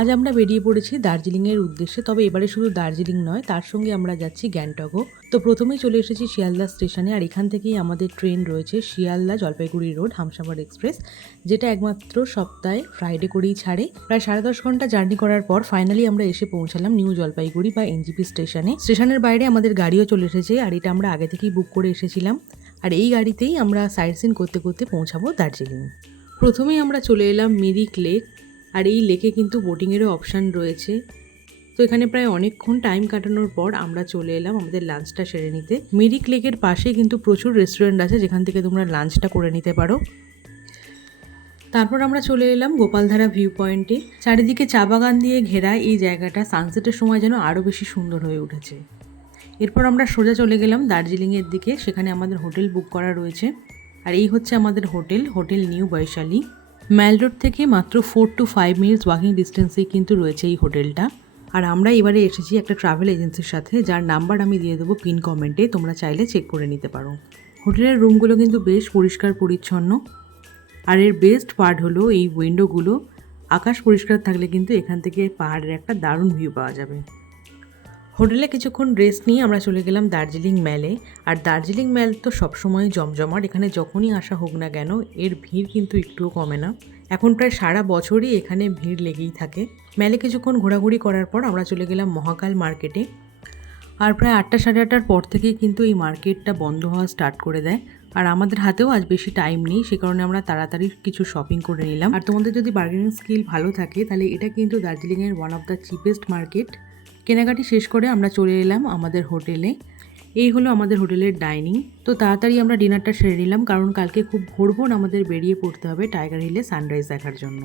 আজ আমরা বেরিয়ে পড়েছি দার্জিলিংয়ের উদ্দেশ্যে। তবে এবারে শুধু দার্জিলিং নয়, তার সঙ্গে আমরা যাচ্ছি গ্যাংটকও। তো প্রথমেই চলে এসেছি শিয়ালদা স্টেশনে, আর এখান থেকেই আমাদের ট্রেন রয়েছে শিয়ালদা জলপাইগুড়ি রোড হামসাফার এক্সপ্রেস, যেটা একমাত্র সপ্তাহে ফ্রাইডে করেই ছাড়ে। প্রায় 10.5 ঘন্টা জার্নি করার পর ফাইনালি আমরা এসে পৌঁছালাম নিউ জলপাইগুড়ি বা এনজিপি স্টেশনে। স্টেশনের বাইরে আমাদের গাড়িও চলে এসেছে, আর এটা আমরা আগে থেকেই বুক করে এসেছিলাম। আর এই গাড়িতেই আমরা সাইট সিন করতে করতে পৌঁছাবো দার্জিলিং। প্রথমেই আমরা চলে এলাম মিরিক লেক, আর এই লেকে কিন্তু বোটিংয়েরও অপশান রয়েছে। তো এখানে প্রায় অনেকক্ষণ টাইম কাটানোর পর আমরা চলে এলাম আমাদের লাঞ্চটা সেরে নিতে। মিরিক লেকের পাশে কিন্তু প্রচুর রেস্টুরেন্ট আছে যেখান থেকে তোমরা লাঞ্চটা করে নিতে পারো। তারপর আমরা চলে এলাম গোপালধারা ভিউ পয়েন্টে। চারিদিকে চা বাগান দিয়ে ঘেরা এই জায়গাটা সানসেটের সময় যেন আরও বেশি সুন্দর হয়ে উঠেছে। এরপর আমরা সোজা চলে গেলাম দার্জিলিংয়ের দিকে, সেখানে আমাদের হোটেল বুক করা রয়েছে। আর এই হচ্ছে আমাদের হোটেল নিউ বৈশালী। ম্যাল রোড থেকে মাত্র 4 to 5 মিনিটস ওয়াকিং ডিস্টেন্সেই কিন্তু রয়েছে এই হোটেলটা। আর আমরা এবারে এসেছি একটা ট্রাভেল এজেন্সির সাথে, যার নাম্বার আমি দিয়ে দেবো পিন কমেন্টে, তোমরা চাইলে চেক করে নিতে পারো। হোটেলের রুমগুলো কিন্তু বেশ পরিষ্কার পরিচ্ছন্ন, আর এর বেস্ট পার্ট হলো এই উইন্ডোগুলো। আকাশ পরিষ্কার থাকলে কিন্তু এখান থেকে পাহাড়ের একটা দারুণ ভিউ পাওয়া যাবে। হোটেলে কিছুক্ষণ রেস্ট নিয়ে আমরা চলে গেলাম দার্জিলিং ম্যালে। আর দার্জিলিং ম্যাল তো সবসময় জমজমাট, এখানে যখনই আসা হোক না কেন এর ভিড় কিন্তু একটুও কমে না। এখন প্রায় সারা বছরই এখানে ভিড় লেগেই থাকে। ম্যালে কিছুক্ষণ ঘোরাঘুরি করার পর আমরা চলে গেলাম মহাকাল মার্কেটে। আর প্রায় 8টা সাড়ে 8টার পর থেকেই কিন্তু এই মার্কেটটা বন্ধ হওয়া স্টার্ট করে দেয়। আর আমাদের হাতেও আজ বেশি টাইম নেই, সে কারণে আমরা তাড়াতাড়ি কিছু শপিং করে নিলাম। আর তোমাদের যদি বার্গেনিং স্কিল ভালো থাকে তাহলে এটা কিন্তু দার্জিলিংয়ের one of the cheapest market. কেনাকাটি শেষ করে আমরা চলে এলাম আমাদের হোটেলে। এই হলো আমাদের হোটেলের ডাইনিং। তো তাড়াতাড়ি আমরা ডিনারটা সেরে নিলাম, কারণ কালকে খুব ভোর আমাদের বেরিয়ে পড়তে হবে টাইগার হিলে সানরাইজ দেখার জন্য।